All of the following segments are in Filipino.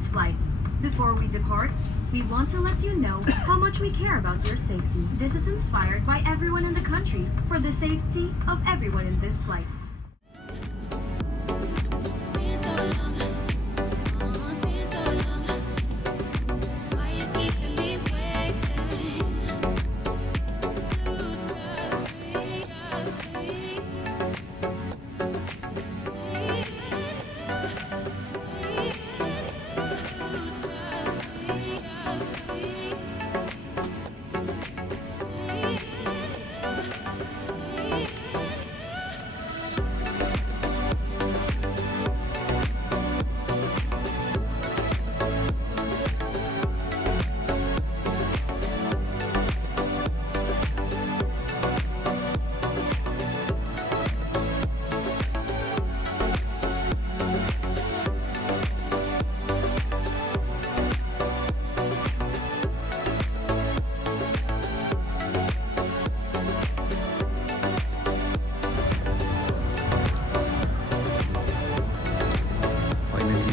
Philippines flight. Before we depart, we want to let you know how much we care about your safety. This is inspired by everyone in the country for the safety of everyone in this flight.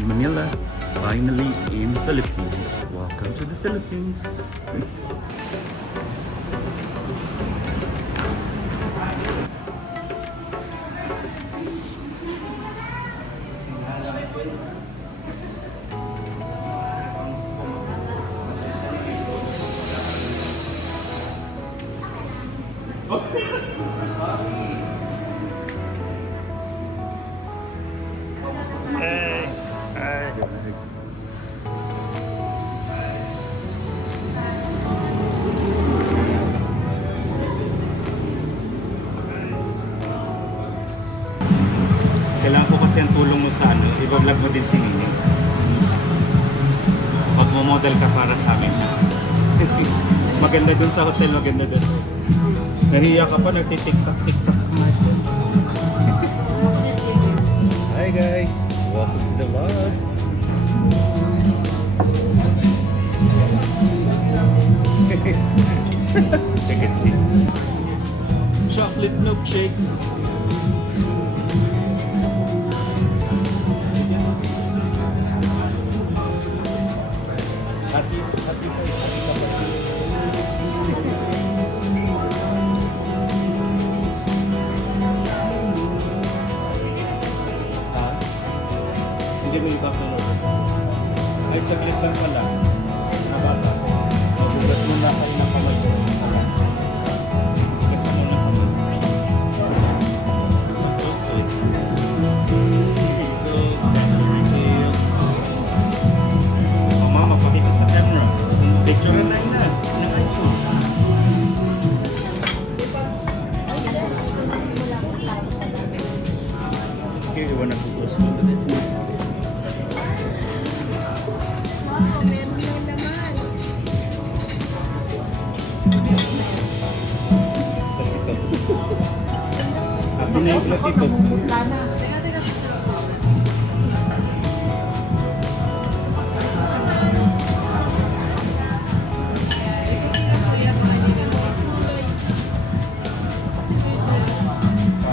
Manila, finally in Philippines. Welcome to the Philippines. Kailangan ko kasi ang tulong mo sa ano, i-vlog mo din si Nini. Mag-model ka para sa amin. Maganda dun sa hotel, maganda dun. Nahiya ka pa, nagtitiktak. Hi guys! Welcome to the vlog! Chocolate milkshake! Hindi mo ipapanood. Ay, saglit lang pala. Nabata. Magugas mo na kayo ng kamay ko. Magugas mo ng kamay. Oh, mama, pakita sa camera. Picture na ng iPhone. Okay, iwan na po sa Happy na yung platito.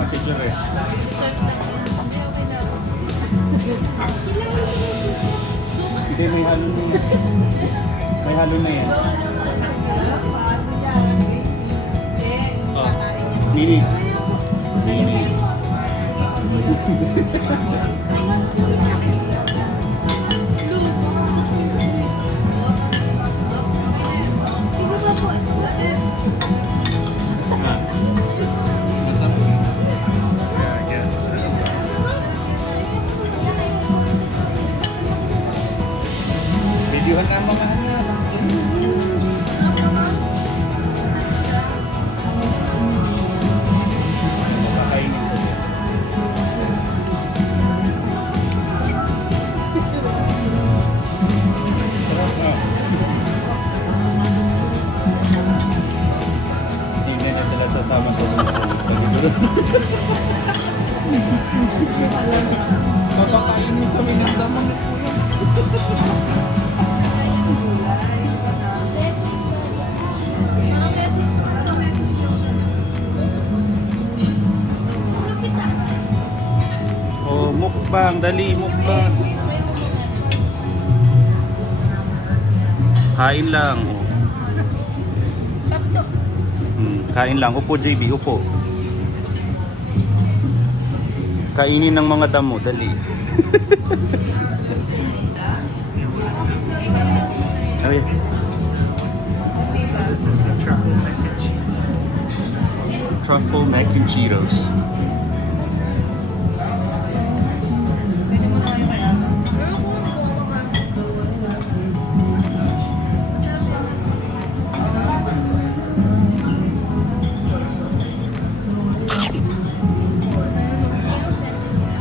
Picture eh. Hindi, may halo na yan. May halo na yan. Oh, Nini. Nini. Videohan na ang mga anak. Makainin ko siya. Tingnan niya sila sasama sa susunod. Papakainin kami ng damang na po yan. Oh, mukbang, dali mukbang. Kain lang. Oh. Kain lang. Upo, JB. Upo. Kainin ng mga damo. Dali. Ay. Truffle mac and Cheetos.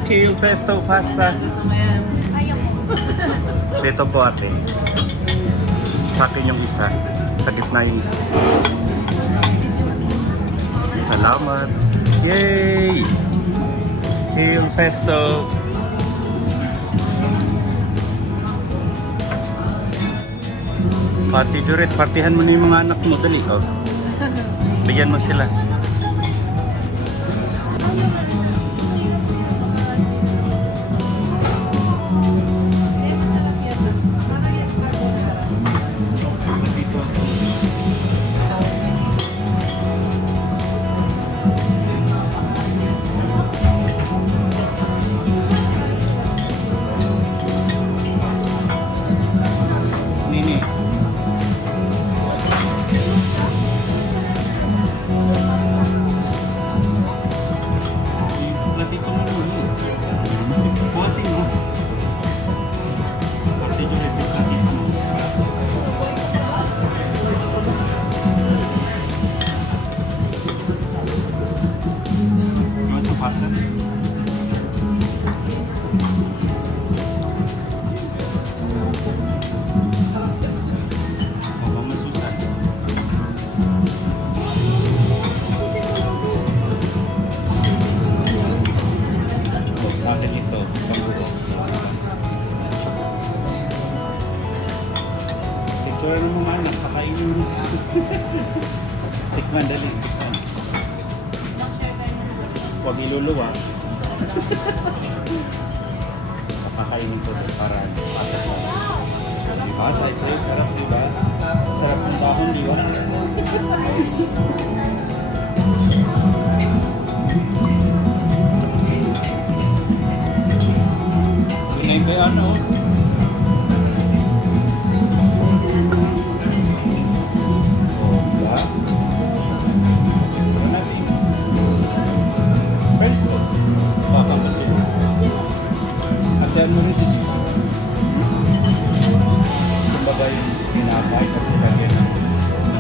Kale pesto pasta. Dito po ate. Sa akin yung isa. Sa gitna yung isa. Salamat. Yay! Kale pesto. Pati Juret, partihan mo na yung mga anak mo. Dali, oh. Bigyan mo sila. Nini. Nandito mo muna. Buhatin mo. Pati Juret, buhatin mo. You want some pasta? Oh, Mama Susan. Oh, sa akin ito, pangbuo. Picture ng mga anak, pakainin mo. Tikman, dali, tikman. Huwag iluluwa. Papakainin ko din para patas na. Diba? Say-say, sarap diba? Sarap ng dahon diba? Ginay kay ano? Oh, diba? Ano natin? First ko. Baka matilis. Hatihan mo rin si Gigi. Kumbaga yung sinapay kasi lagyan ng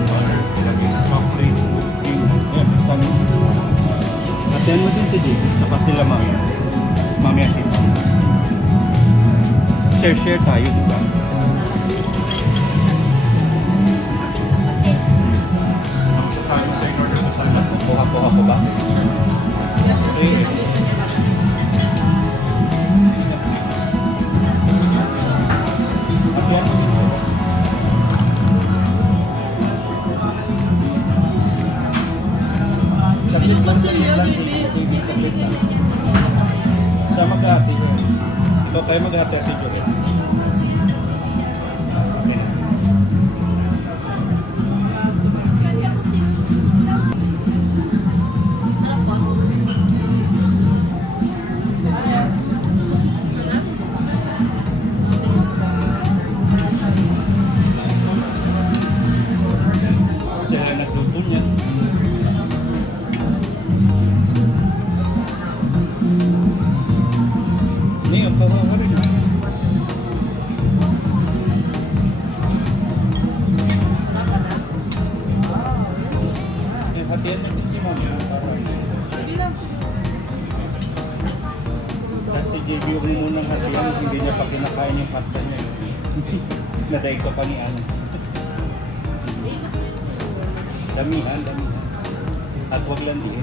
butter, lagyan ng chocolate, cream. Ayan, basta mo. Hatihan mo din si Gigi. Saka sila mami. Mami at tita. Share tayo, di ba? Ang sasabi sa in-order mo sa lahat. Kuha-kuha ko ba? Okay. Hatihan mo din siya. Saglit lang, Baby, saglit lang. Siya mag-hati yun. Ito kayo mag-hati-hati dyan. Sila nagluto niya. Niyo, kawawa rin. Hatihan na din si Mami. Kasi JB mo munang hatihan, hindi niya pa kinakain yung pasta niya. Naday ko pa ni Ana. Damihan. At wag lang din.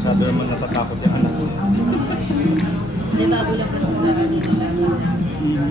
Sabi naman natatakot yung anak ko. Hindi, bago lang kasi sa kanila.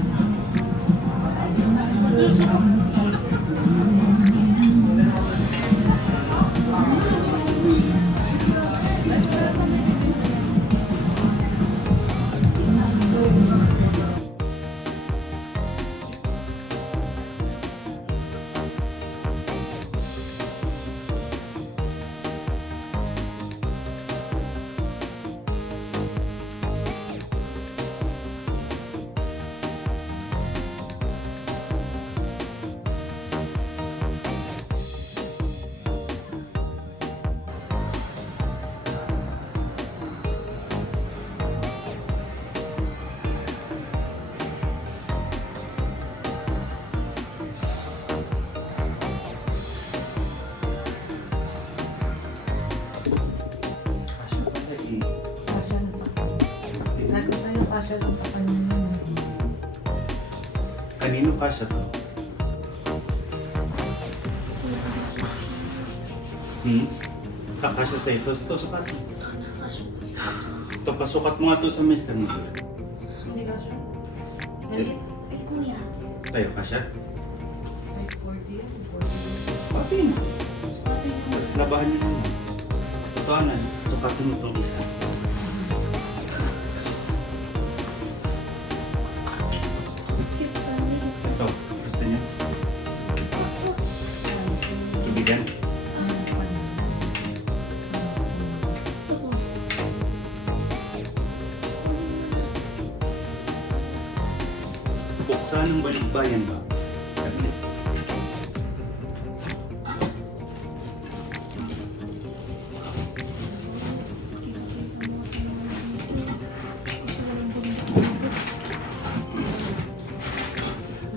lang sa kanya yun. Kanino kasya to? Sa kasya sa ito. Ito, sukat mo. Ito, pasukat mo nga to sa mister mo. Hindi ka siya. Maliit. Kuya. Sa'yo, kasya? Size 40 yun. Pati na. Tapos labahan niyo naman. Totoanan, sukatin mo itong isa. Ito, gusto niya? Tubigan. Buksan ng balikbayan ba? Saglit.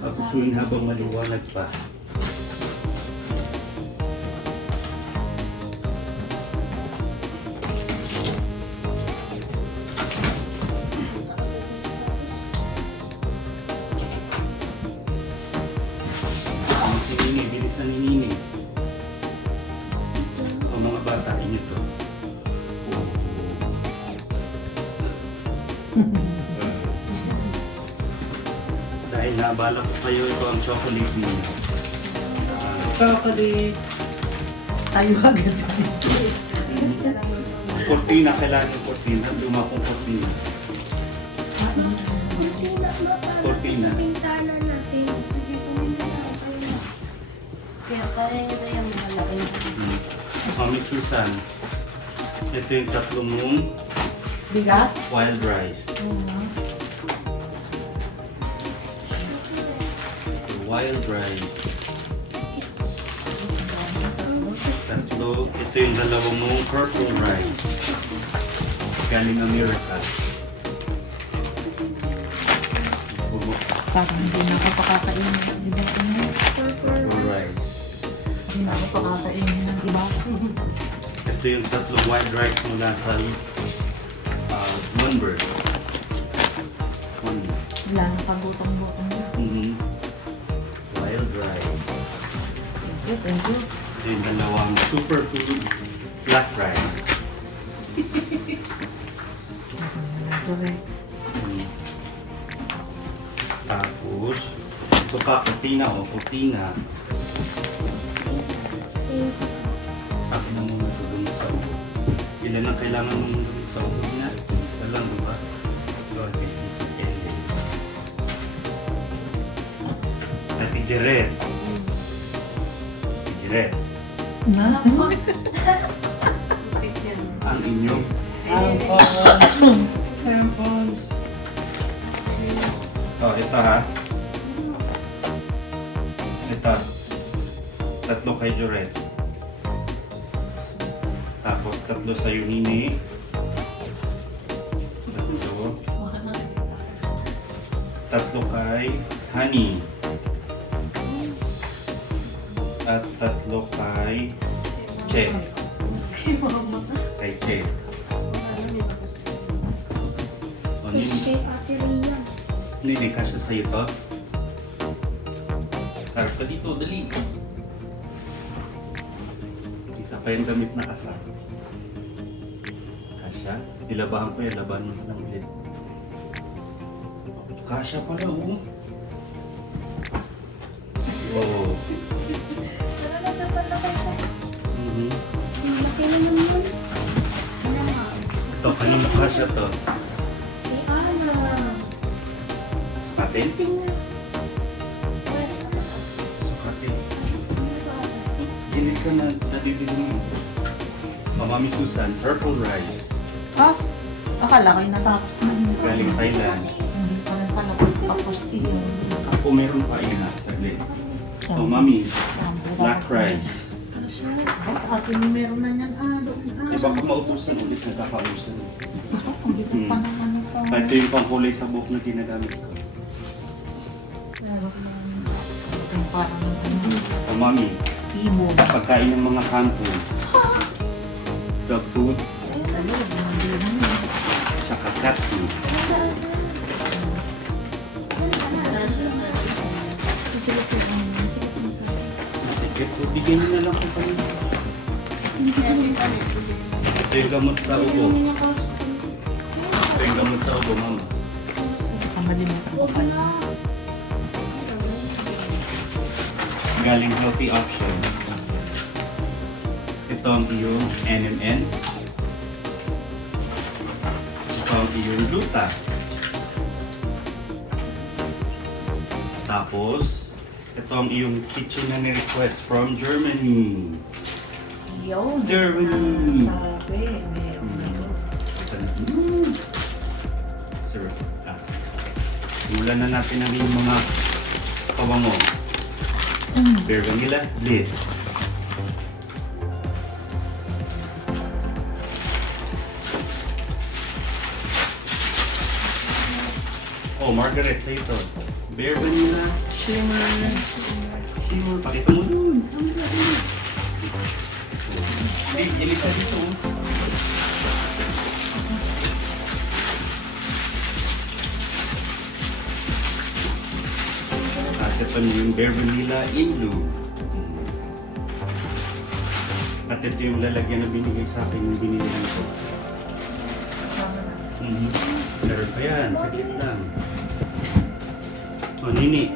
Pasusuin habang maliwanag pa. Si Nini, bilisan ni Nini. Ang mga bata, inyo to. Dahil naabala ko kayo, ito ang chocolate ninyo. Chocolate! Tayo agad sa Cortina, kailangan yung cortina. Luma kong cortina. Cortina. Pintana natin. Sige, pumunta na kayo. Kaya kaya nyo na yung malaki. Mami Susan, ito yung tatlo mong Bigas? wild rice. Wild rice. Tatlo, ito yung dalawang mong purple rice. Galing America. Bubuk Parang hindi na ako pakakainin ng iba. purple rice. Hindi na ako pakakainin ng iba. Ito yung tatlong wild rice mula sa Monberg. Wala na pagutong-butong na. Wild rice. Thank you. Ito yung dalawang superfood black rice. Correct. Tapos, ito pa, kutina o kutina. Sabi na muna sa dumit sa ulo. Ilan ang kailangan mong dumit sa ulo niya? Isa lang, di ba? Lord, Ate Jeret. Ate Jeret. Ang inyong tampons. Oh, ito ha. Ito. Tatlo kay Joret. Tapos tatlo sa Nini. Tatlo. Tatlo kay Honey. At tatlo kay Che. Kay Che. O, Nini. Ate Rian. Nini, kasya sa'yo to? Harap ka dito, dali. Isa pa yung damit na kasama. Kasya? Nilabahan ko yan, labahan mo lang ulit. Kasya pala, oo. Oo. Mhm. Laki na naman. Ito, kanino kasya to? Kay Ana. Atin? Tingnan. Sukatin. Gilid ka na nabibili mo. Mami Susan, purple rice. Ha? Akala ko yung natapos na. Galing Thailand. Hindi pa rin pala tapos yun. Ako meron pa yun na, saglit. Oh, Mami, black rice. Ay, sa akin meron na yan. Doon. Eh, baka mautusan ulit na kakausan. Kung dito pa naman ito. Ito yung pangkulay sa buhok na ginagamit ko. Meron na. Itong parang Oh, Mami, ibo. pagkain ng mga kanto. Dog food, Sa loob, hindi na yun. tsaka cat food. So, bigyan niyo na lang kung paano. Ito yung gamot sa ubo. Ito yung gamot sa ubo, mama. Kamalimutan ko pala. Galing healthy option. Ito ang iyong NMN. Ito ang iyong gluta. Tapos, ito ang iyong kitchen na ni-request from Germany. Yun. Germany. Sabi, meron. Sir, simulan na natin ang iyong mga kabango. Beer Vanilla Bliss. Oh, Margaret, sa ito. Beer Vanilla Shimmer. Shimmer. Pakita mo dun. Ilig ka dito. Kasi pa yung Beer Vanilla in blue. At ito yung lalagyan na binigay sa akin yung binilihan ko. Meron pa yan. Saglit lang. O, Nini.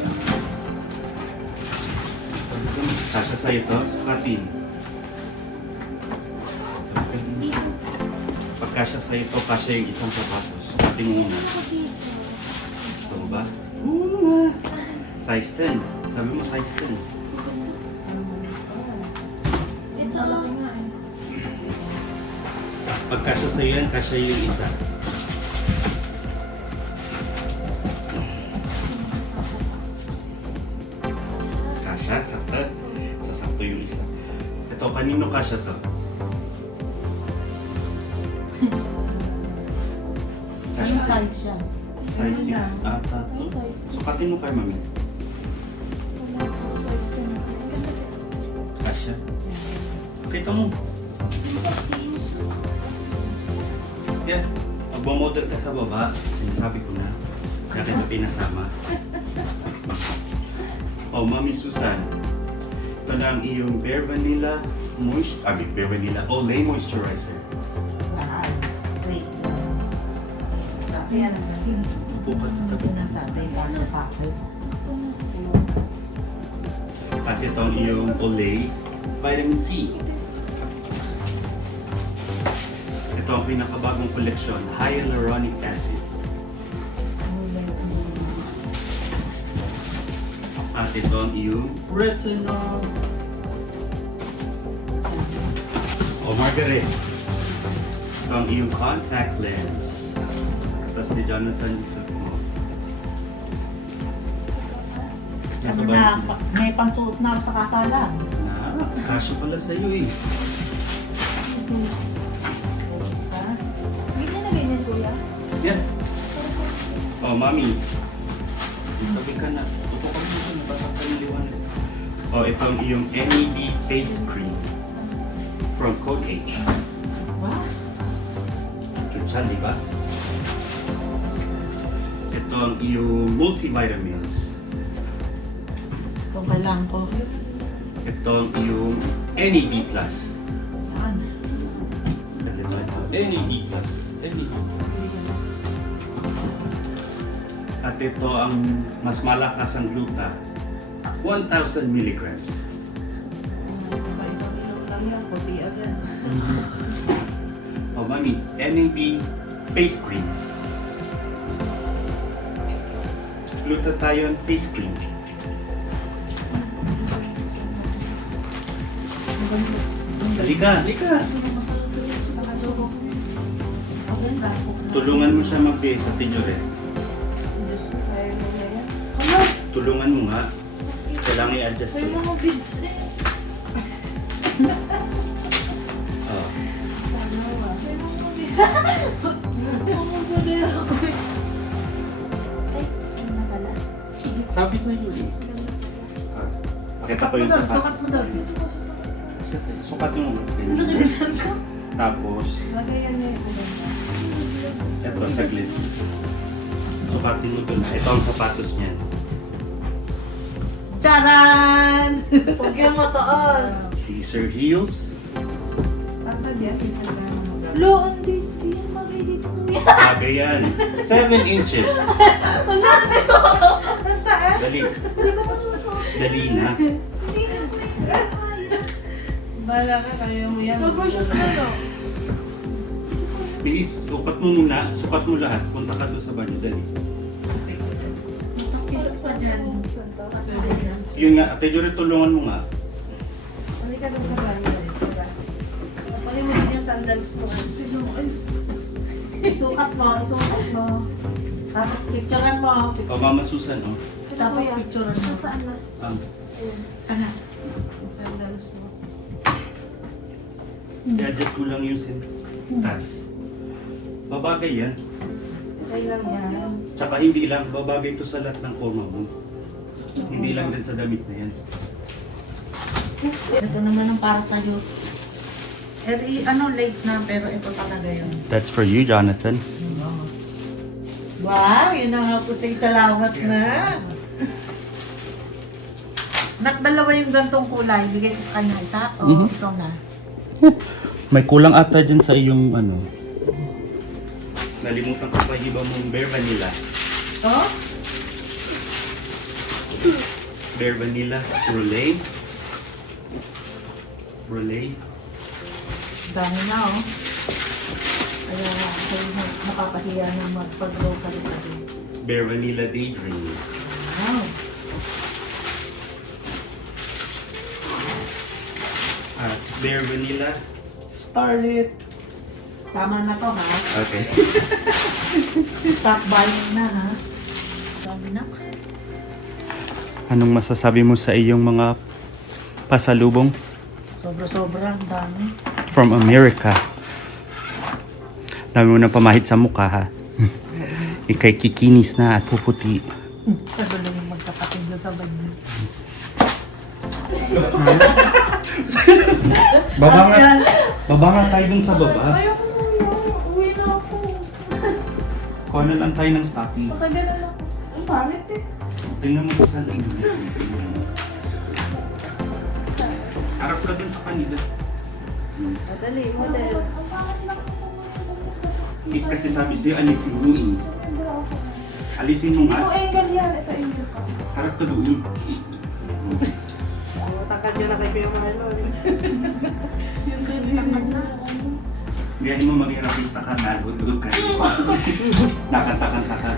Kasha sa'yo to. Sukatin. Pagkasya sa'yo to, kasya yung isang sapatos. Sukatin mo muna. Gusto mo ba? Size 10. Sabi mo size 10. Pagkasya sa'yo yan, kasya yung isa. Kasya, sakto. Sasakto yung isa. Ito, kanino kasya to? Yung size yan. Size 6 ata to. Sukatin mo kay mami. Kasya. Kita mo. Yeah. Pag bumodel ka sa baba, sinasabi ko na, kaya kita pinasama. Oh, Mami Susan. Ito na ang iyong Beer Vanilla Beer Vanilla Olay Moisturizer. Mahal. Wait lang. Sabi yan ang kasi. Upo ka na. Sinasabi para sa akin. Kasi ito ang iyong Olay Vitamin C. Ito ang pinakabagong koleksyon, Hyaluronic Acid. At ito ang iyong Retinol. O Margaret, ito ang iyong contact lens. Tapos ni Jonathan, isip mo. Nasa Ano ba? na, may pangsuot na ako sa kasalan. Kasya pala sa'yo eh. Ganyan na ganyan, kuya. Yeah. Oh, Mami. Sabi ka na. Tupo ka mo. Nabasag ka ng liwanag. Oh, ito ang iyong NAD Face Cream from Code H. Wow. Chuchan, di ba? Ito ang iyong multivitamins. Itong kailangan ko. Ito ang iyong NAD Plus. Saan? NAD Plus. NAD Plus. At ito ang mas malakas ang gluta. 1,000 milligrams. Isang ilong lang yan. Puti agad. Oh, Mami, NAD Face Cream. Glutathione Face Cream. Halika, halika. Tulungan mo siya mag-base sa Tinyore. Tulungan mo nga. Kailangan i-adjust May ko. mga bids eh. Oh. Sabi sa iyo eh. Pakita ko yung Sukat sapat. mo doon. Sukat mo. Tapos, ito, saglit. Sukatin mo doon. Ito ang sapatos niyan. Charan! Huwag yung mataas. Teaser heels. Tanda diyan, isa na mag- Lo, hindi yan magigit ko yan. Bagay yan. 7 inches. Wala, hindi ko Ang taas! Dali. Hindi ko masusuot. Dali na. Bala ka, kaya mo yan. Mag-shoes na no. Bilis, sukat mo muna. Sukat mo lahat. Punta ka doon sa banyo. Dali. Kisap pa dyan. Yun nga, Ate Jory, tulungan mo nga. Halika doon sa banyo. Kapalin mo din yung sandals mo. Isukat mo, isukat mo. Tapos picturean mo. O, Mama Susan, oh. Tapos picturean mo. Saan na? Ano? Yung sandals mo. I-adjust mo lang yung tas. Babagay yan. Okay lang yan. Tsaka hindi lang, babagay to sa lahat ng forma mo. Hindi lang din sa damit na yan. Ito naman ang para sa'yo. Late na, pero ito talaga yun. That's for you, Jonathan. Wow, yun ang ako say salamat na. Nakdalawa yung gantong kulay. Bigay ko sa kanya isa. O, ikaw na. May kulang ata dyan sa iyong ano. Nalimutan ko pa iba mong Bare Vanilla. Ito? Bare Vanilla Brulee. Brulee. Dami na, oh. Kaya ako napapahiya na magpag-grocery sa akin. Bare Vanilla Daydream. Wow. At Bare Vanilla Starlit. Tama na to, ha? Okay. Stop buying na, ha? Dami na. Anong masasabi mo sa iyong mga pasalubong Sobra-sobra, ang dami. from America? Dami mo na pamahid sa mukha, ha? Ika'y kikinis na at puputi. Kagulo yung magkapatid doon sa banyo. Baba nga tayo dun sa baba. Ayoko na. Uwi na ako. Kuha na lang tayo ng stockings. Matagal na ako. Ang pangit eh. Tingnan mo kung saan. Harap ka dun sa kanila. Madali, model. Ang pangit na ako. Kasi sabi sa'yo, alisin mo eh. Alisin mo Hindi mo nga. angle yan. Ito angle ka. Harap ka doon. Takad nyo na kay Kuya Marlon. Yung ganyan. Gayahin mo maging rapista ka, nalhod-hod ka. Nakanta-kanta ka.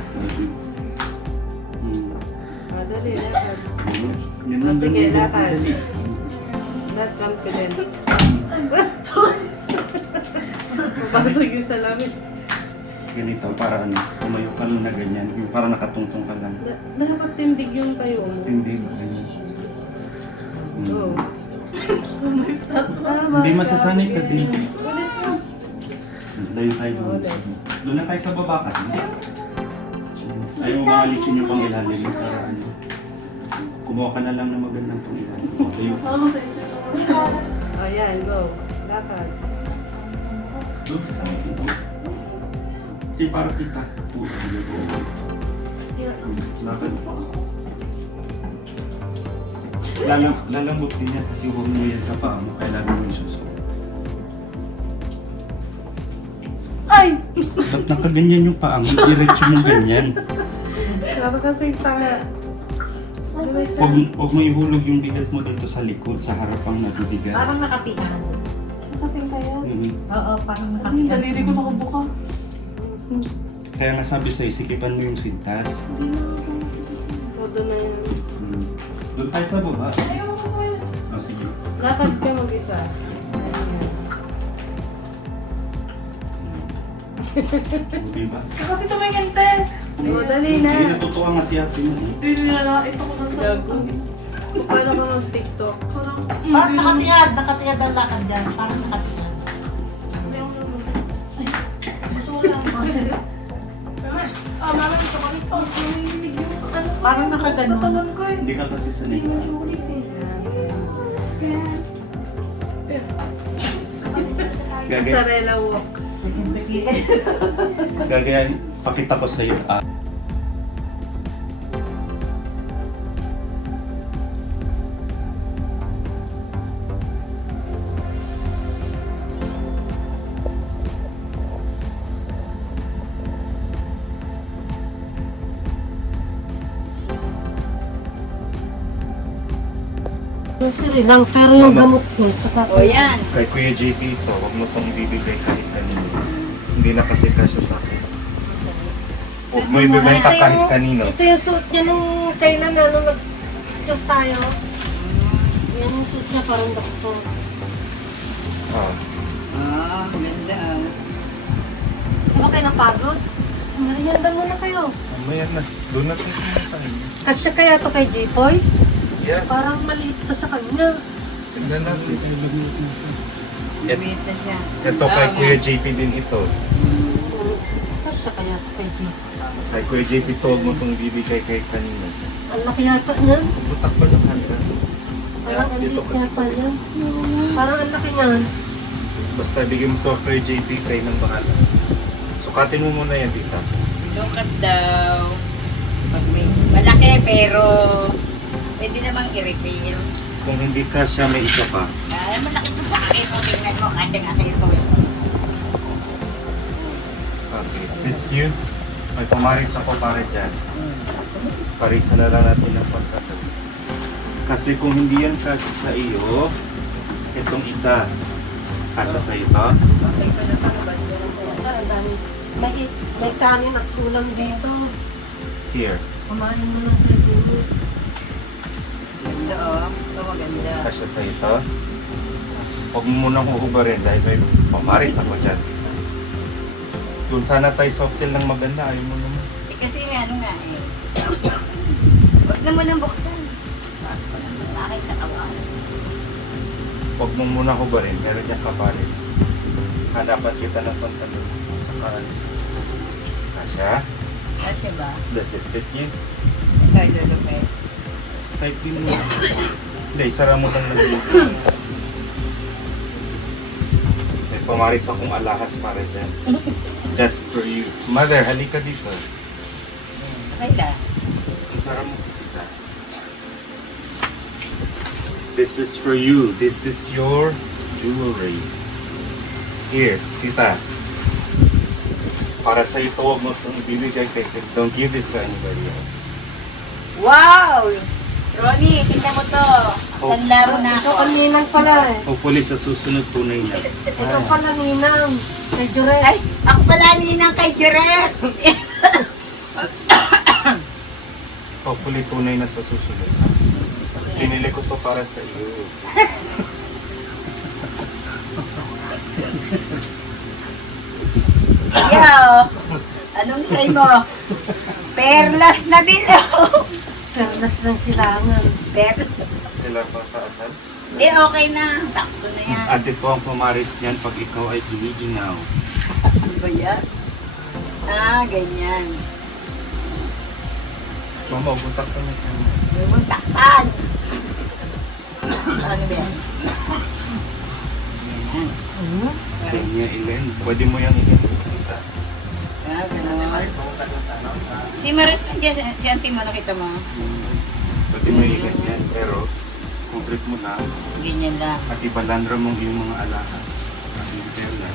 Madali, lakad. Ganun, Sige, ganun, lakad. dali. Not confident. Mabasag yung salamin. Ganito, para ano, tumayo ka lang na ganyan. Yung para nakatungtong ka lang. Dapat tindig yung tayo mo. Hindi ba ganyan? Oo. Hindi masasanay ka din. Layo tayo doon. Doon na tayo sa baba kasi. Ayaw mo bang alisin yung pang ilalim mo para ano. Kumuha ka na lang ng magandang pang ilalim. Layo ka. Ayan, go. Lakad. Doon ka sa may pinto. Hindi para kita. Lakad. Lalambot din yan kasi huwag mo yan sa paa mo. Kailangan mo yung suso. Ay! Ba't nakaganyan yung paa mo? Diretso mo ganyan. Sabi kasi tanga. Huwag mo ihulog yung bigat mo dito sa likod, sa harapang nabibigat. Parang nakatian. Nakating kayo. Oo, parang Ang nakatian. daliri ko nakabuka. Kaya nga sabi sa'yo, sikipan mo yung sintas. Hindi na ako. Todo na yan. Doon tayo sa baba. Ayoko ko yun. O sige. Lakad ka mag-isa. Ayan. Buti ba? Kasi tumingin din. Oo, dali na. Hindi natutuwa nga si ate mo. Hindi nila nakita ko ng Gago. Paano ka mag-TikTok? Parang, Parang nakatiyad ang lakad dyan. Parang nakatiyad. Mama, kapalit pa. Nanginginig yung ano ko. Parang nakaganon. Tatalon ko eh. Hindi ka kasi sanay. Hindi masulit eh. Kaya, Gagay, Sarela walk. gagay, pakita ko sa'yo. Grocery lang, pero yung gamot ko, saka O yan. Kay Kuya JP ito, huwag mo itong ibibigay kahit kanino. Hindi na kasi kasya sa akin. Huwag mo ibibenta kahit kanino. Ito yung suit niya nung kailan na, nung nag-shoot tayo. Yan yung suit niya, parang doktor. Ah, Ganda. Di ba kayo napagod? Merienda muna kayo. mamaya na. Doon natin sa akin. Kasya kaya to kay J-Boy? Yeah, Parang maliit pa sa kanya. tignan natin. Lumit na siya. Ito kay Kuya JP din ito. Kasya kaya to kay J-Boy? Kay Kuya JP to, huwag mo itong ibibigay kahit kanino. Ang laki yata niyan. Putak pa ng handa. Parang ang Dito liit kasi yata niyan. Parang ang laki niyan. Basta bigyan mo to kay JP, try ng bahala. Sukatin mo muna yan, tita. Sukat daw. Pag may malaki pero pwede namang i-refill. Kung hindi ka siya, may isa pa. Malaki to sa akin kung tingnan mo kasi nga sa ito eh. Okay, fits you. May pumaris ako para dyan. Parisa na lang natin ang pagkatabi. Kasi kung hindi yan kasya sa iyo, itong isa, kasya sa iyo to. Ang dami. May kanin at ulam dito. Here, Kumain mo ng pwede. Ganda oh. Ito maganda. kasya sa iyo to. Huwag mo munang huhubarin dahil may pumaris ako dyan. Doon sana tayo sa hotel ng maganda, ayaw mo naman. Eh kasi may ano nga eh. Huwag naman ang buksan. Pasok ko naman. Bakit nakawa? Huwag mo muna hubarin, meron niya kaparis. Hanapan kita ng pantalon. Kasya? Kasi ba? Does it fit you? Ito ay lulupit. Type din mo. Hindi, isara mo lang ng video. May pumaris akong alahas para dyan. Just for you. Mother, halika dito. Okay na. Isara mo kita. This is for you. This is your jewelry. Here, tita. Para sa ito, huwag mo itong ibibigay kay Tita. Don't give this to anybody else. Wow! Ronnie, tingnan mo to. Sanla mo na Ito ako. ang ninang pala eh. Hopefully sa susunod tunay na. Ito pala ninang. Kay Jure. Ay, ako pala ninang kay Juret. Hopefully tunay na sa susunod. Pinili ko to para sa iyo. Yo! Anong say mo? Perlas na bilog. Perlas ng silangan. Kailan pa taasan? Eh, okay na. Sakto na yan. Ate ko ang pumaris niyan pag ikaw ay giniginaw. Ano ba yan? Ah, ganyan. Mama, butak ka na siya. May takpan. Ano ba yan? Kanya ilan. Pwede mo yung ilan. Ah, ganun. Si Marit, si auntie mo, nakita mo? Pwede mo ilan yan. Pero, complete mo na. Ganyan lang. At ibalandra mong iyong mga alahas. Sa aming perla.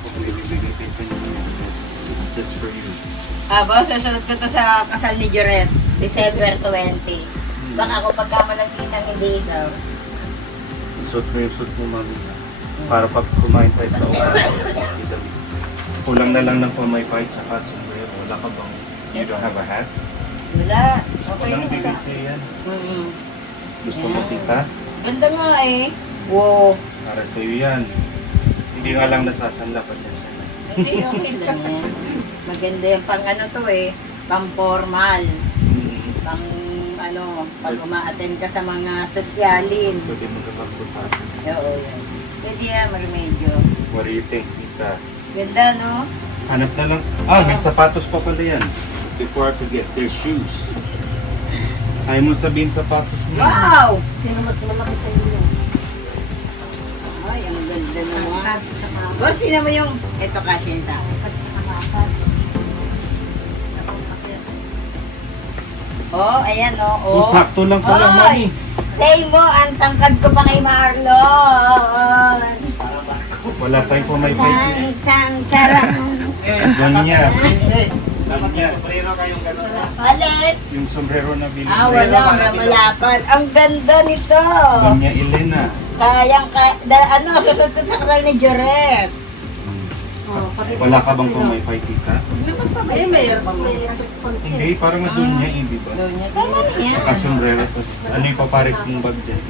Kung ibibigay kay kanina yan, it's just for you. Ah, boss, susunod ko to sa kasal ni Joret. December 20. Baka ako pagkamalang ng hindi ikaw. Suot mo yung suot mo mamaya. Para pag kumain tayo sa oras, kulang na lang ng pamaypay tsaka sombrero. Wala ka bang, you don't have a hat? Wala. Okay Walang na kita. BBC yan. Gusto mo kita? Ganda nga eh. Wow. Para sa'yo yan. Hindi nga lang nasasanla, pasensya na. Hindi, okay lang yan. Maganda yung pang ano to eh. Pang formal. Pang ano, pag uma-attend ka sa mga sosyalin. Pwede mo ka pagputasan. Oo, yan. Pwede yan, magmedyo. What do you think, tita? Ganda, no? Hanap na lang. Ah, may sapatos pa pala yan. Before to get their shoes. Ayaw mo sabihin sapatos mo. Wow! Sino mas malaki sa inyo? Ay, ang ganda naman. Kad sa kapal. Boss, tingnan mo yung, eto kasi yun sa akin. Kad sa kapal. Oh, ayan oh. Oh, sakto lang pala, Oy! mami. Say mo, ang tangkad ko pa kay Marlon. Wala tayong pumaypay. Chan, chan, charan. Ganyan. Dapat yan. Alin? Yung sombrero na bilhin. Wala. Malapad. Ang ganda nito. Doña Elena. Susunod sa kasal ni Joret. Oh, pati Wala ka bang pumaypay, tita? Mayroon pa konti. Hindi, parang na Doña, hindi ba? Doña, tama niya. Saka sombrero, tapos ano yung paparis mong bag dyan?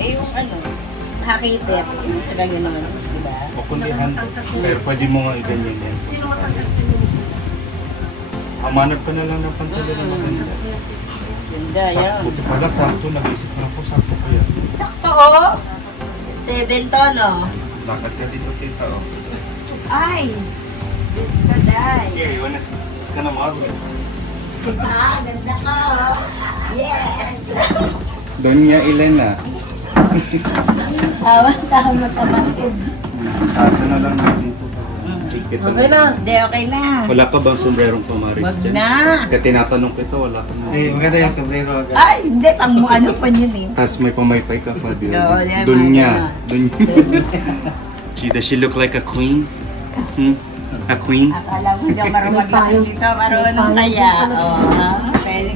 Yung hakipit. Taga gano'n. Diba? O kundihan, pero pwede mo nga iganyan yan. Sino matangkad sa inyo? Hamanap ka na lang ng pantalo na maganda. Ganda yan. Sakto, ito pala, sakto. Nag-isip na po, sakto ko yan. Sakto oh. 7 tono. Bakit ka dito, tita, oh? Ay. Diyos ka, day. Okay, wala. Tapos ka na mag-awin. Ganda ka oh. Yes. Doña Elena. Tama kapatid. Asa na lang natin ito. Ito Okay na. Hindi, okay na. Wala ka bang sombrerong pamaris Wag dyan? na. Kaya tinatanong ko ito, wala ka na. Maganda yung sombrero. Ay, hindi. Pang ano pa yun eh. Tapos may pamaypay ka pa, di Oo, ba? yan, Doña. mga Does she look like a queen? Hmm? A queen? Akala mo daw marunong dito. Marunong kaya. Pwede.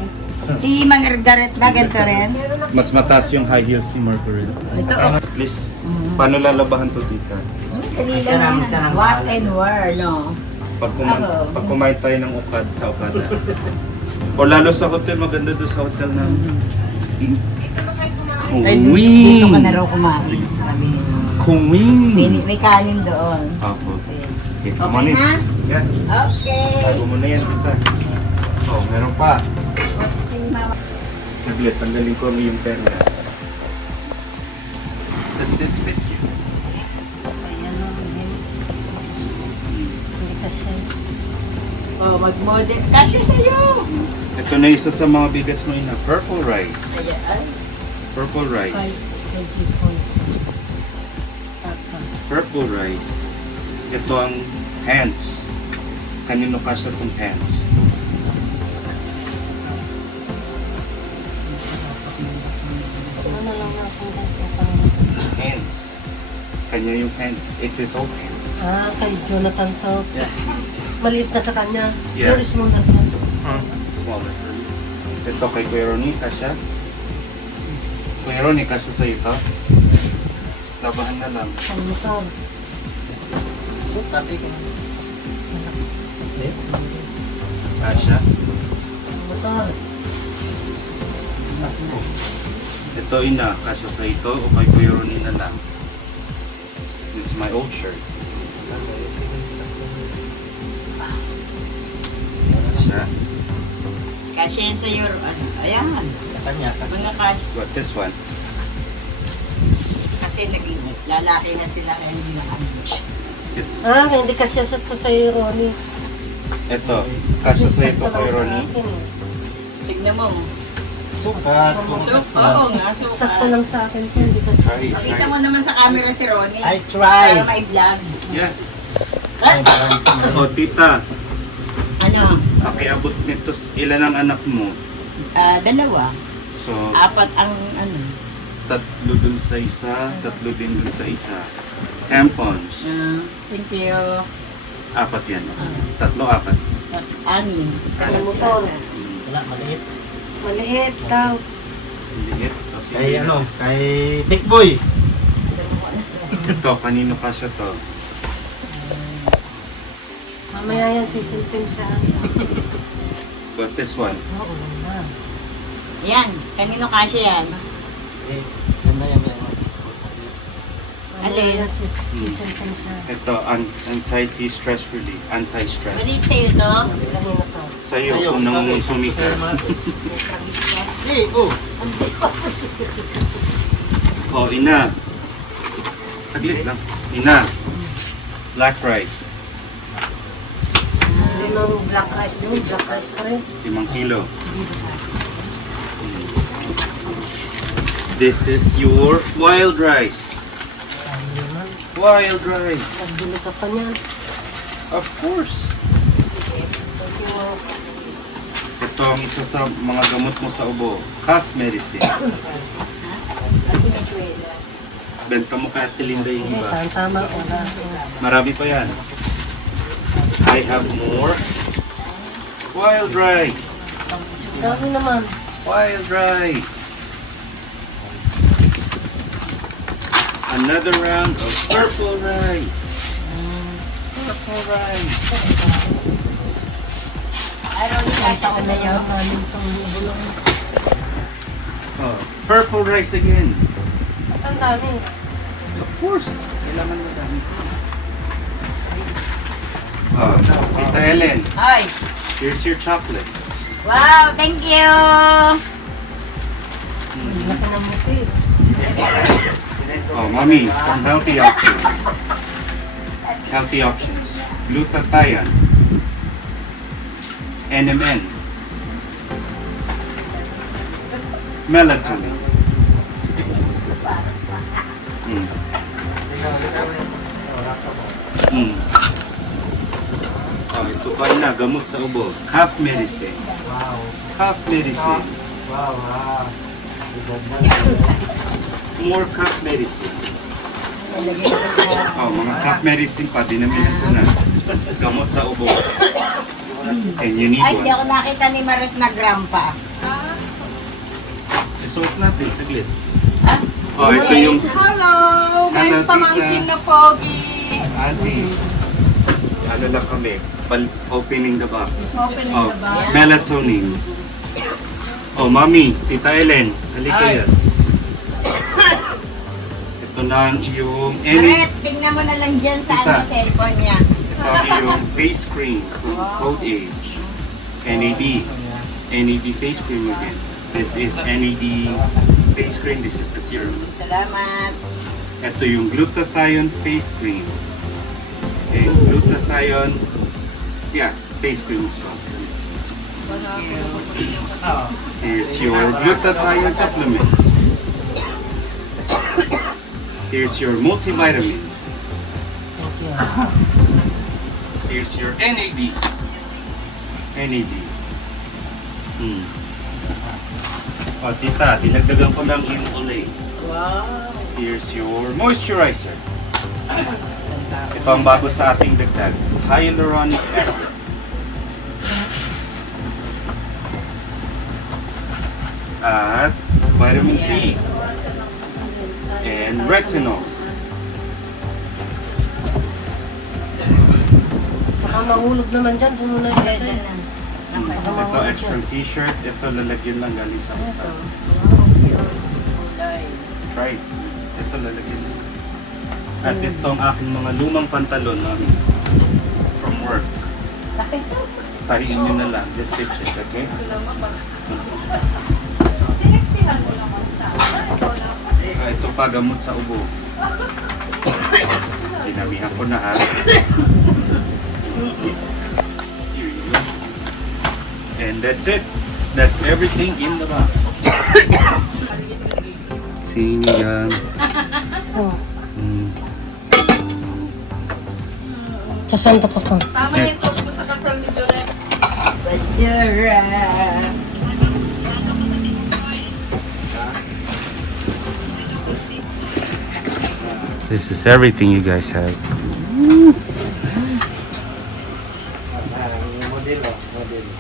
Si Margaret ba ganito rin? Mas mataas yung high heels ni Margaret. Ito oh. At least, paano lalabahan to, tita? Dali lang yan. Wash and wear, no? Pag kumain tayo ng ukad sa ukada. O lalo sa hotel, maganda doon sa hotel namin. Si Ay, dito ka na Queen! raw kumain. Sige. Sabi mo. Queen! May kanin doon. Apo. Okay, Okay na? Yan. Okay. Tago mo na yan, tita. Oh, meron pa. Si Mama. Saglit, tanggalin ko yung pernas. Does this fit you? Ayan o, hindi kasi. Oh, mag-model. Kasya sa'yo. Ito na isa sa mga bigas mo ina. Purple rice. Ayan. Purple rice. 5 point. Purple rice. Ito ang pants. Kanino kasya itong pants? Ano na lang natin dito? Pants. Kanya yung pants. It's his own pants. Kay Jonathan to. Yeah. Maliit na sa kanya. Yeah. Very small na to. Smaller. Ito kay Kuya Ronnie, kasya. Kuya Ronnie, kasya sa ito. Labahan na lang. Ang motor. Kasya. Ang motor. Ito ina, kasya sa ito o kay Kuya Ronnie na lang. It's my old shirt. Kasya. Kasya yan sa'yo. Ayan. Kanya. Mga kasya. What, this one? Kasi naging lalaki na sila kaya hindi na kami. Hindi kasi sa to sa'yo, Ronnie. Ito, kasya sa ito kay Ronnie. Tignan mo. Sukat. Oo nga, Sakto lang sa akin to. Hindi kasi. Try, Pakita try. mo naman sa camera si Ronnie. I try. Para ma-vlog. Yeah. O, tita, Ano? pakiabot nito, ilan ang anak mo? Dalawa. So, 4 ang ano. tatlo dun sa isa, tatlo din dun sa isa. Tampons, Thank you. 4 yan. Tatlo, 4. 6. Ang motor. Wala, maliit. Maliit daw. Liit. O, sige. Kay ano, kay Big Boy. Ito, kanino kasya to? Mamaya yan, sisilpin siya. But this one, Oo na. Yan. Kanino kasya yan? Ganda yan. Mamaya Alin? yan, sisilpin siya. ito, anxiety stress relief, anti-stress. Maliit sa'yo to? Kanina to. Sa'yo, kung nangungonsumi ka. Oh. O, ina. Saglit lang. Ina. Black rice. Hindi nang black rice yun. Black rice pa rin. 5 kilo. This is your wild rice. Wild rice. Pagbili ka pa niyan. Of course. Ito ang isa sa mga gamot mo sa ubo. Cough medicine. Kasi may suwela. Benta mo kaya Tilinda yung iba. Tama, wala. Marami pa yan. I have more. Wild rice. Dami naman. Wild rice. Another round of purple rice. Purple rice. Ayaw ni Kasha ko sa iyo. Oh, purple rice again. At ang dami. Of course. Kailangan mo dami. Oh, Tita Ellen, Ay. here's your chocolate. Wow, thank you. Laki ng muti. Oh, Mommy, some healthy options. Healthy options. Glutathione. NMN. Melatonin. Mm. Mm. Oh, ito pa na, gamot sa ubo. Cough medicine. Wow. Cough medicine. Wow, wow. More cough medicine. Nalagyan ko sa... Oh, mga cough medicine pa, dinamihan ko na. Gamot sa ubo. And you need Ay, hindi one. ako nakita ni Marit na grandpa. Isuot natin, saglit. Ah? Oh, ito yung Hello! May Hello, pamangkin tita. na pogi. auntie. Ano lang kami, opening the box. Opening Oh, the box. melatonin. Oh, Mami, Tita Ellen, halika Ay. yan. Ito na ang iyong Marit, tingnan mo na lang dyan sa Tita. cellphone niya. Ito ang iyong face cream from Code Age. NAD. NAD face cream again. This is NAD face cream. This is the serum. Salamat. Ito yung glutathione face cream. And glutathione, yeah, face cream as well. Here's your glutathione supplements. Here's your multivitamins. Here's your NAD. NAD. O, tita, dinagdagan ko lang yung ulay. Wow. Here's your moisturizer. Ito ang bago sa ating dagdag. Hyaluronic acid. At vitamin C. And retinol. Baka mahulog naman dyan. Doon muna ilagay. Ito extra t-shirt. Ito lalagyan lang galing sa hotel. Try. Ito lalagyan lang. At ito ang aking mga lumang pantalon namin from work. Tahiin nyo na lang. Just take it, okay? Ito pa gamot sa ubo. Dinamihan ko na ha. Here you go. And that's it. That's everything in the box. Sinigang. Oh. Mm. Sa Santa pa ko. Tama yung post mo sa kasal ni Joret. Badura. This is everything you guys have. Modelo, modelo.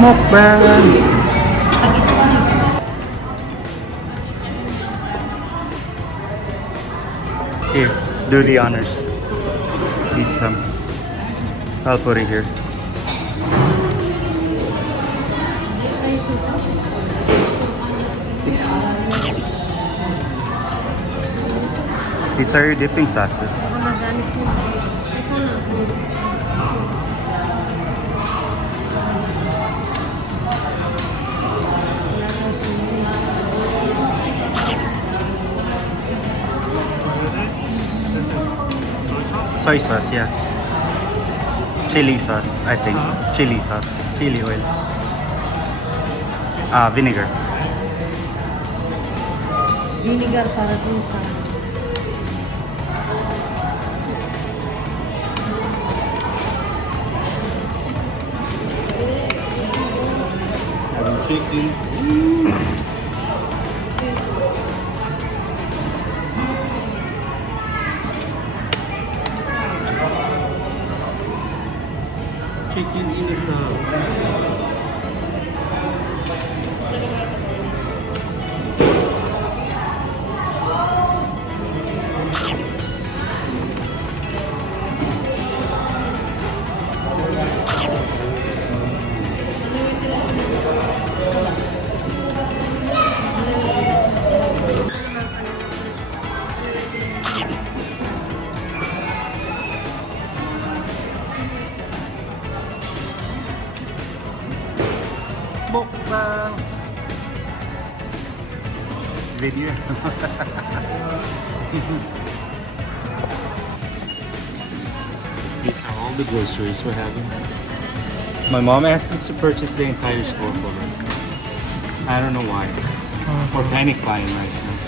Mukbang! Here, do the honors. Eat some. I'll put it here. These are your dipping sauces. Soy sauce, yeah. Chili sauce, I think. Chili sauce. Chili oil. Vinegar. Vinegar para dun sa... Having chicken. Chicken inasal. Mukbang video. These are all the groceries we're having. My mom asked me to purchase the entire store for her. I don't know why. We're panic buying right now.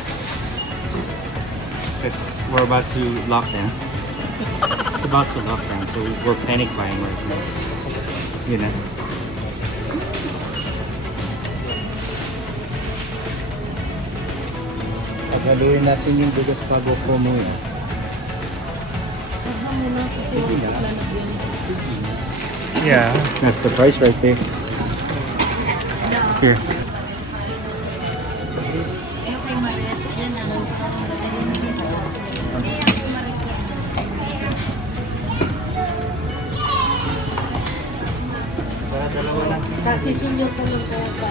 Because we're about to lock down. It's about to lock down, so we're panic buying right now. You know. Paghaluin natin yung bigas bago promo yun. Yeah. That's the price right there. Here. Kasi senior po lang po ba?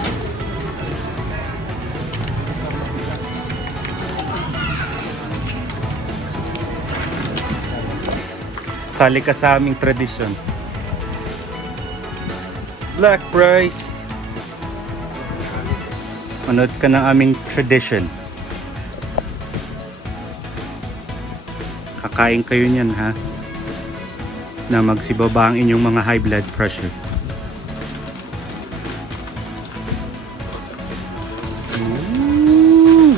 Sali ka sa aming tradisyon. Black rice. Manood ka ng aming tradition. Kakain kayo niyan, ha? Na magsibaba ang inyong mga high blood pressure. Ooh.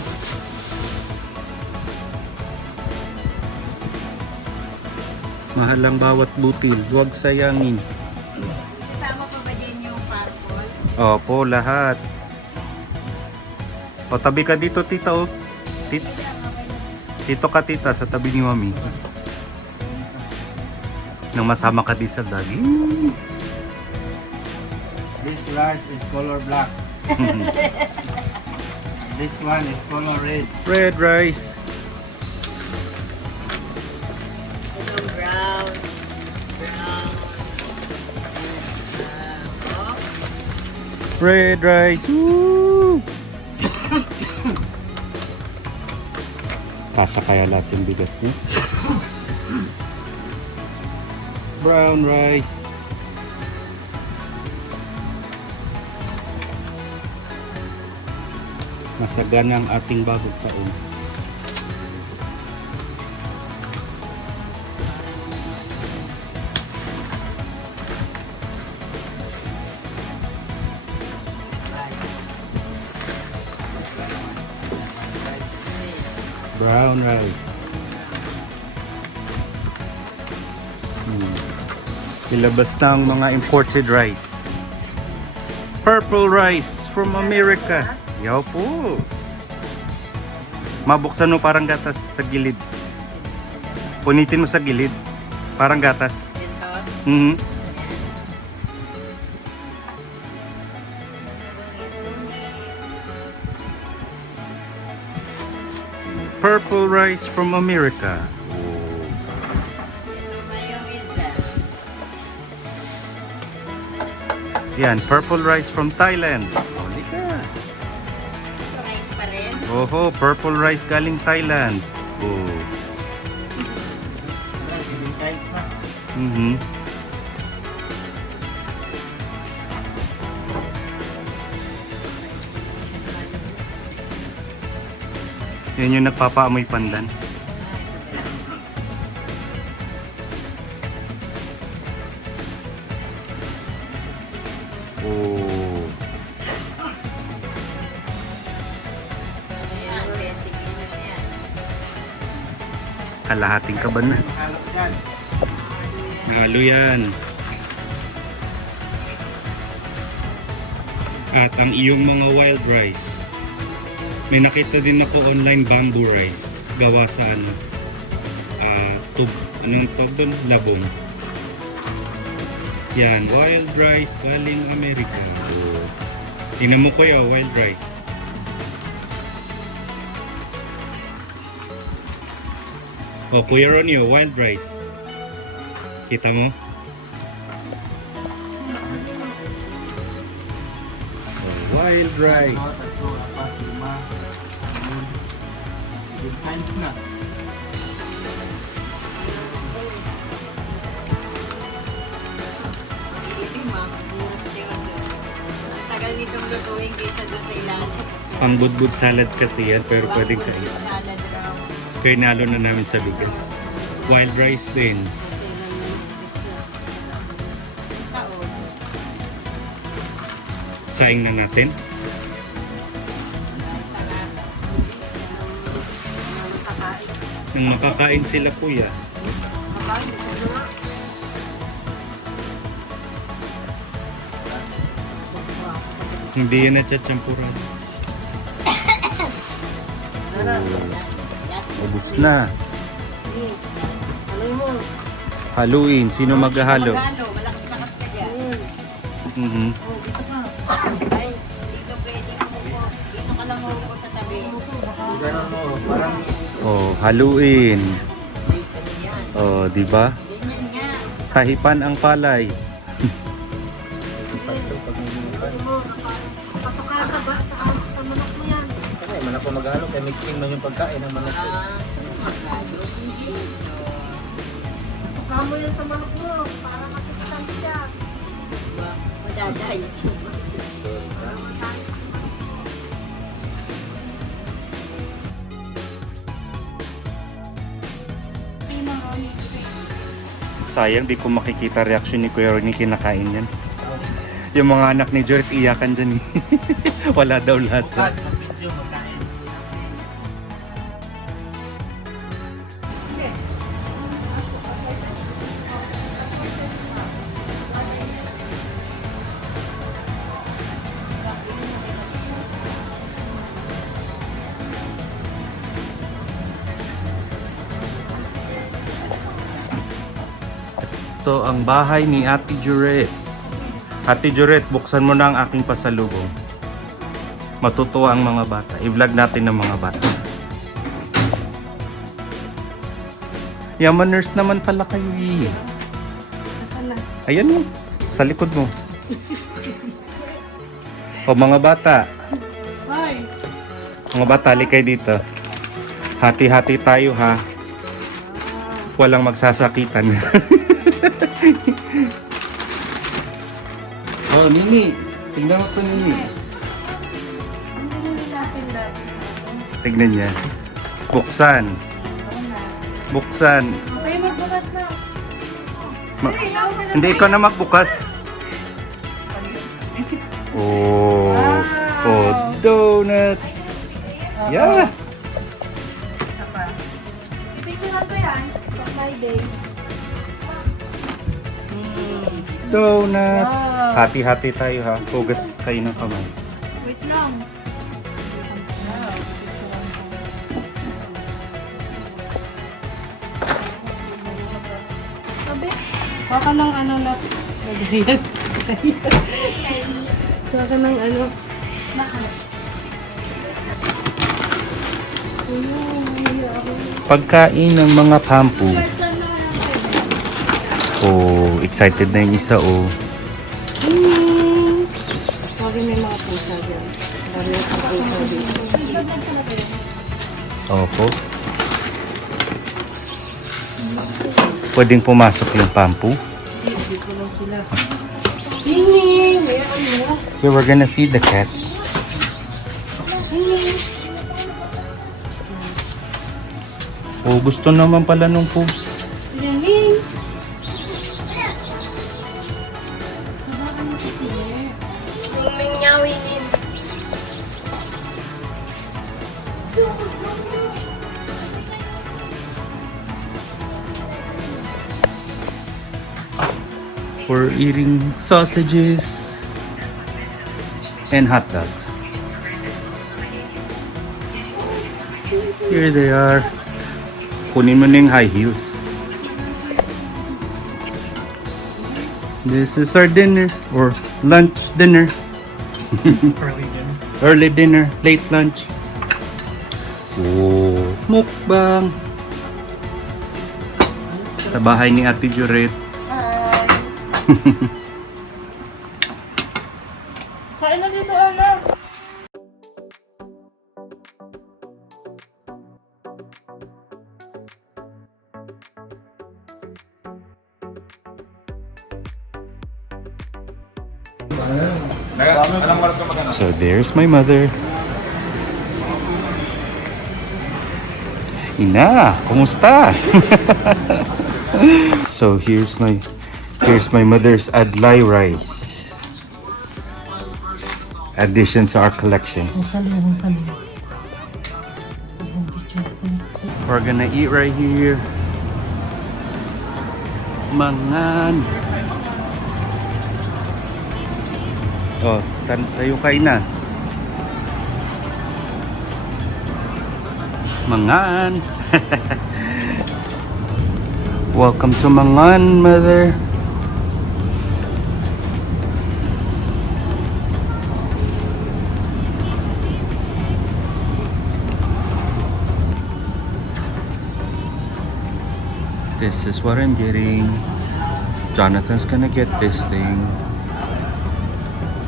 Mahal ang bawat butil, huwag sayangin. Kasama pa ba din yung purple? Opo, lahat. O, tabi ka dito, tita, o. Dito ka, tita, sa tabi ni mami. Nang masama ka din sa daging. This rice is color black. This one is color red. Red rice. Ito brown. Brown. Oh. Red rice. Woo! Kasya kaya lahat yung bigas niya. Brown rice. Masagana ang ating bagong taon. Brown rice. Ilabas na ang mga imported rice. Purple rice from America. Yaw po. Mabuksan mo parang gatas sa gilid. Punitin mo sa gilid. Parang gatas. Ito. Mhm. Purple rice from America. Ito pa yung isa. Yan, purple rice from Thailand. Huli ka. Rice pa rin. Oho, purple rice galing Thailand. Oh. Guys na. Mhm. Yan yung nagpapaamoy pandan. Kalahating kaban na. Halap dyan. Halo yan. At ang iyong mga wild rice. May nakita din ako online bamboo rice. Gawa sa ano? Anong tawag doon? Labong. Yan, wild rice galing Amerika. Tingnan mo kuya, wild rice. Oh, Kuya Ronio, wild rice. Kita mo? Oh, wild rice. 1, 2, 3, 4, 5, 6, 7 times na. Isipin mo, ang tagal nitong lutuin kaysa doon sa ilalim. Pang budbud salad kasi yan, pero pwedeng kain. Salad raw. Kaya nalo na namin sa bigas. Wild rice din. Taon. Saing na natin. Ang sarap. Nang makakain sila kuya. Hindi yan natsatsyampurado. Ubus na. Ano mo? Haluin. Sino maghahalo? Maghalo, malakas-lakas ka dyan. Mhm. Ay, dito pwede mo. Dito ka lang mo sa tabi. Ganun mo, parang Oh, haluin. Yan. Oh, di ba? Ganyan nga. Kahipan ang palay. Ano mo? Kapaka sa manok mo yan. Ay, man ako maghalo kaya mixing man yung pagkain ng manok. Maghalo. Kapaka mo yan sa manok mo. Para masustansya. Madaday. Sayang, di ko makikita reaction ni Kuya Ronnie kinakain yan. Yung mga anak ni Joret iyakan dyan eh. Wala daw lasa. Sa video magkain. Ito ang bahay ni Ate Joret. Ate Joret, buksan mo na ang aking pasalubong. Matutuwa ang mga bata. I-vlog natin ng mga bata. Yaman nurse naman pala kayo eh. Ayan mo, sa likod mo. O mga bata. Mga bata, halik kayo dito. Hati-hati tayo ha. Walang magsasakitan. Oh, Nini. Tingnan mo ito, Nini. Tignan niya. Buksan. Buksan. Okay, magbukas na. Hindi, ikaw na magbukas. Oh. Oh, donuts. Yeah. Isa pa. Ipicturean ko yan. For Friday. Donuts. Hati-hati tayo ha. Hugas kayo ng kamay. Wait lang. Sabi, baka ng ano na. Baka ng ano. Pagkain ng mga pampu. Oh, excited na yung isa oh. Sabi may mga pusa dyan. Dami sa pusa dito. Opo. Pwedeng pumasok yung pampu. Dito lang sila. Nini! May ano? We were gonna feed the cats. Oh, gusto naman pala nung pups. Nini! for eating sausages and hot dogs. Here they are. Kunin mo na yung high heels. This is our dinner or lunch dinner. Early dinner. Early dinner, late lunch. Oh, mukbang. Sa bahay ni Ate Juret. Kain na dito, anak. Anong oras ka magana? So there's my mother. Ina, kumusta? So here's my mother's adlay rice. Addition to our collection. Nasa meron kami. We're gonna eat right here. Mangan. Oh, tayo kain na. Mangan. Welcome to Mangan, mother. This is what I'm getting. Jonathan's gonna get this thing.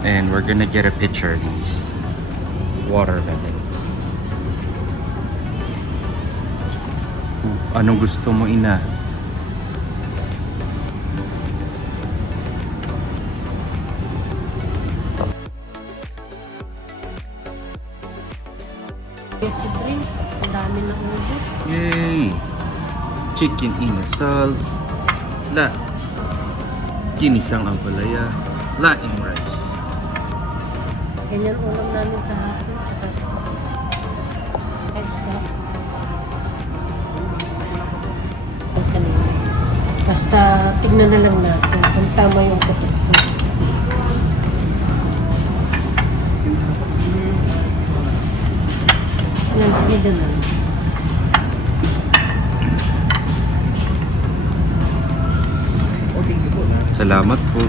And we're gonna get a picture of these. Watermelon. Anong gusto mo, ina? Si Dream, ang dami na ulo. Yay! Chicken inasal. Ginisang ampalaya. Laing rice. Ganyan ulam namin kahapon. Tsaka isda. Ang kanina. Basta tignan na lang natin kung tama yung putok ko. Yan, sige na. Salamat po.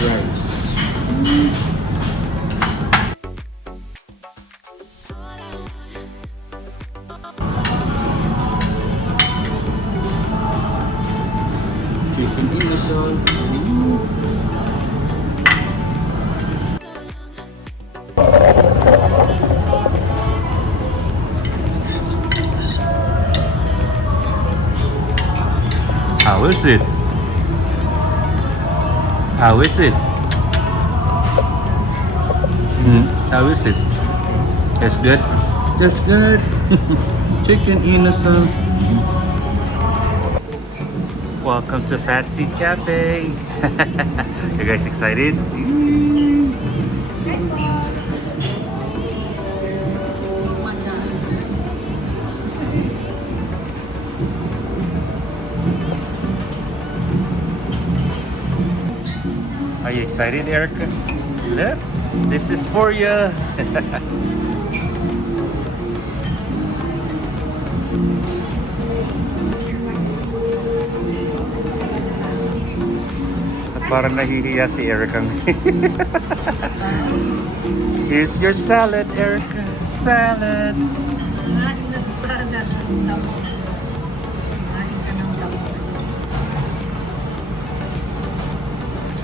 Rice. Chicken inasal. How is it? How is it? How is it? That's good? That's good. Chicken inasal. Welcome to Patsy Cafe. You guys excited? Are you excited, Erica? Look, this is for you. At parang nahihiya si Erica. Here's your salad, Erica. Salad.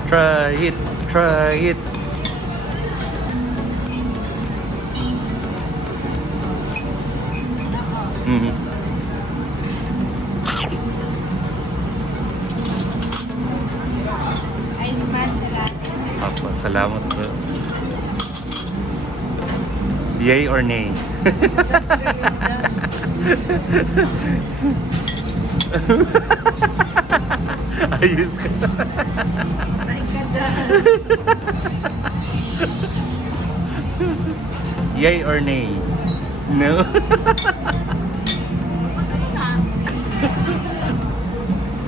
Try it, try it. Ice matcha latte. Apo, salamat po. Yay or nay? Ayos ka. Yay or nay? No?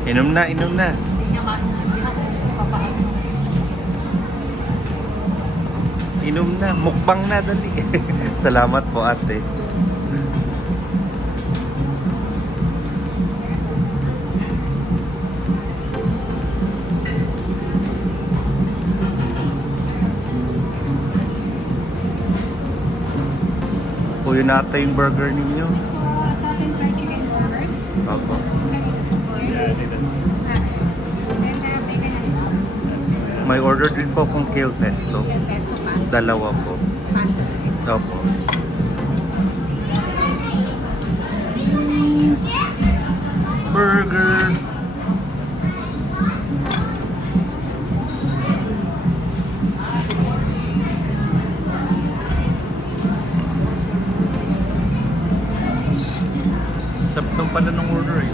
Inom na, inom na. Inom na, mukbang na, dali. Salamat po, ate. Po yun ata yung burger ninyo. Sa akin, fried chicken burger. Opo. May order din po kung kale pesto. Pesto pasta. Dalawa po. Pasta sa Opo. Burger. Sabtong pala ng order eh.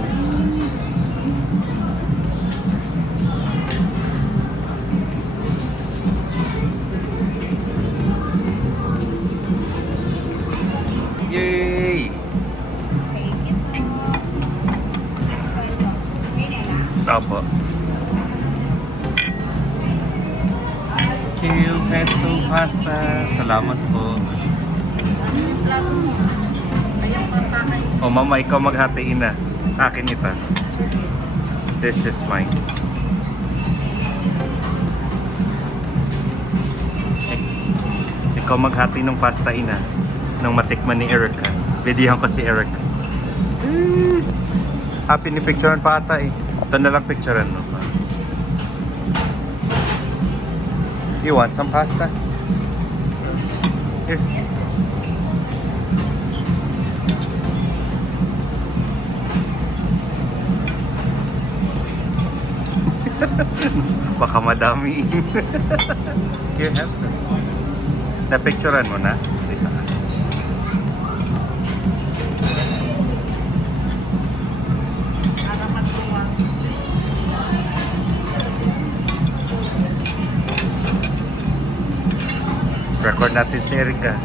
Yay! Opo. Kale pesto pasta. Salamat po. O mama, ikaw maghatiin na. Akin ita. This is mine. Ikaw maghati ng pasta ina. Nang matikman ni Erica. Videohan ko si Erica. Pinipicturean pa ata eh. Ito na lang picturean mo. You want some pasta? Here. Baka madami. Here, have some. Napicturean mo na? Dito na. Record natin si Erica.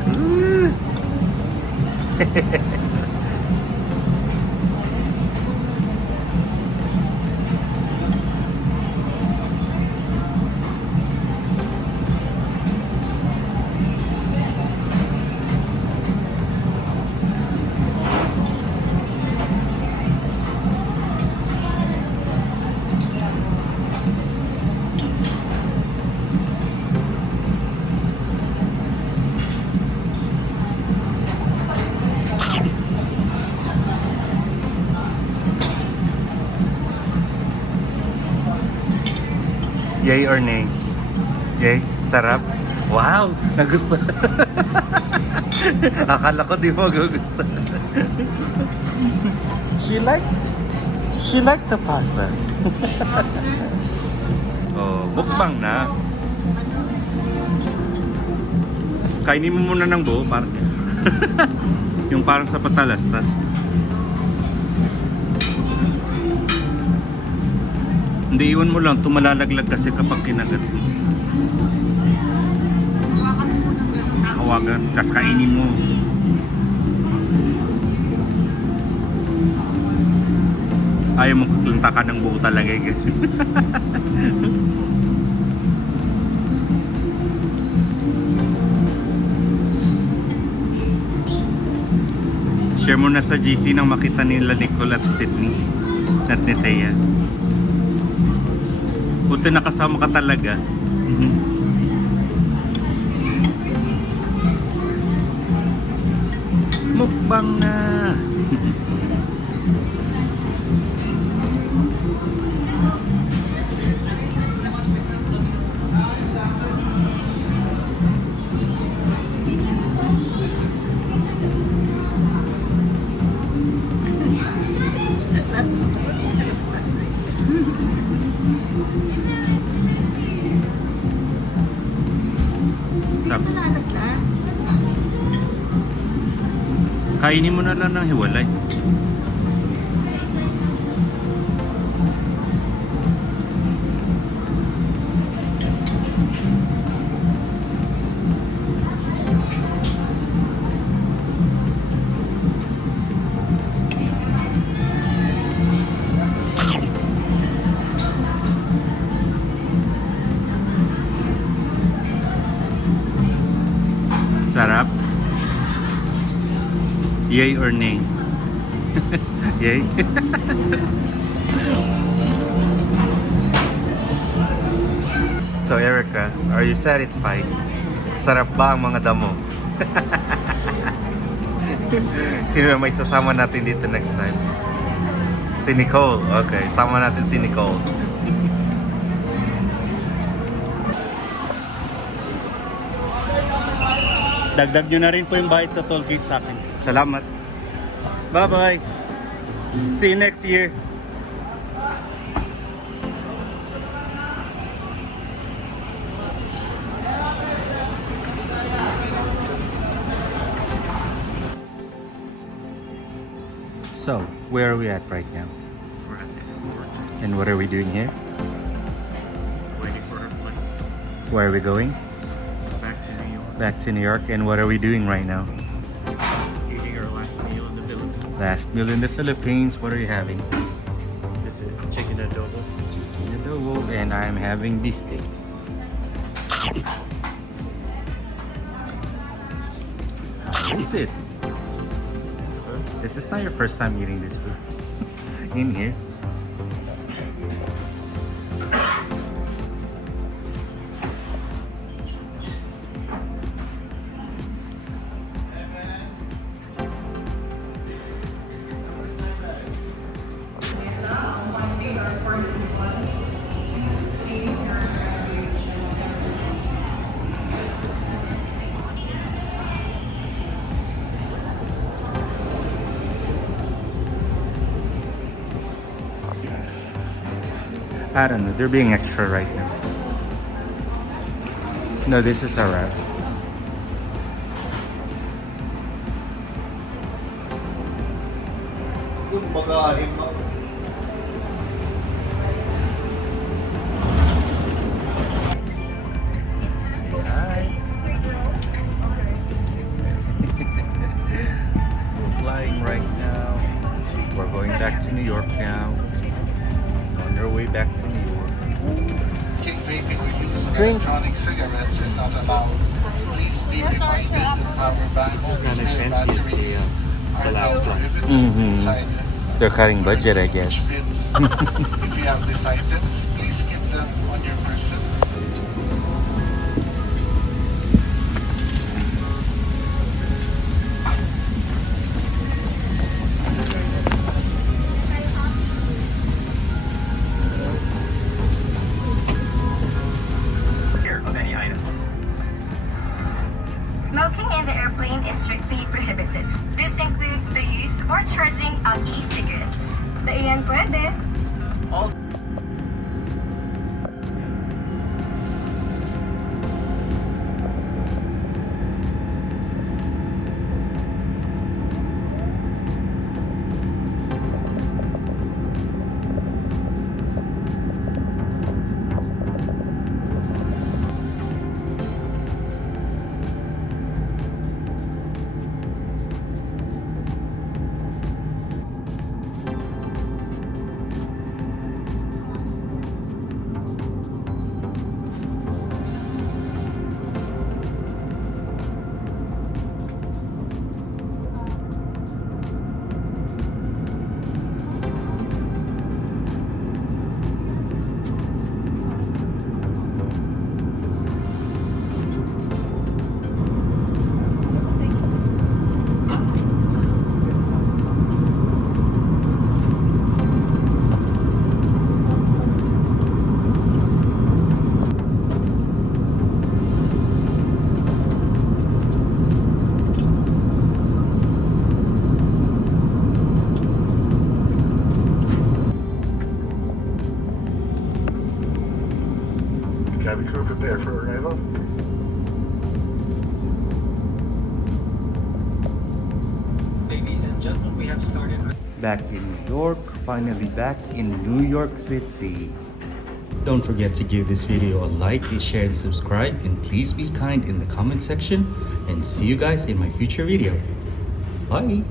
Yay or nay? Yay? Sarap? Wow! Nagusto. Akala ko di mo gusto. She liked the pasta. Oh, bukbang na. Kainin mo muna ng buo, parang yung parang sa patalastas. Hindi, iwan mo lang. Tumalalaglag kasi kapag kinagat mo. Hawagan. Tapos kainin mo. Ayaw mo tunta ka ng buo talaga. Share mo na sa GC nang makita nila Nicole at Sydney. At ni Thea. Buti nakasama ka talaga. Mukbang na. Kainin mo na lang ng hiwalay. Yay or nay? Yay? So Erica, are you satisfied? Sarap ba ang mga damo? Sino na may sasama natin dito next time? Si Nicole. Okay, sama natin si Nicole. Dagdag nyo na rin po yung bayad sa toll gate sa akin. Salamat. Bye-bye. See you next year. So, where are we at right now? We're at the airport. And what are we doing here? Waiting for our flight Where are we going? back to New York. Back to New York. And what are we doing right now? Eating our last meal in the Philippines. Last meal in the Philippines. What are you having? This is chicken adobo. Chicken adobo. And I'm having this steak. How is it? This is not your first time eating this food in here. I don't know, they're being extra right now. No, this is alright. We're flying right now. We're going back to New York now. On our way back to New York. Vaping or use of Drink. electronic cigarettes is not allowed. Please be reminded that power banks and Not as spare fancy as batteries the are last well one. prohibited Mhm. inside. They're cutting budget, I guess. Bins. If you have these items, please keep them on your person. Of any items. Smoking in the airplane is strictly prohibited. This includes the use or charging of e-cigarettes. The iyan pwede. Cabin crew prepare for arrival. Ladies and gentlemen, we have started. Back in New York, finally back in New York City. Don't forget to give this video a like, share, and subscribe. And please be kind in the comment section. And see you guys in my future video. Bye!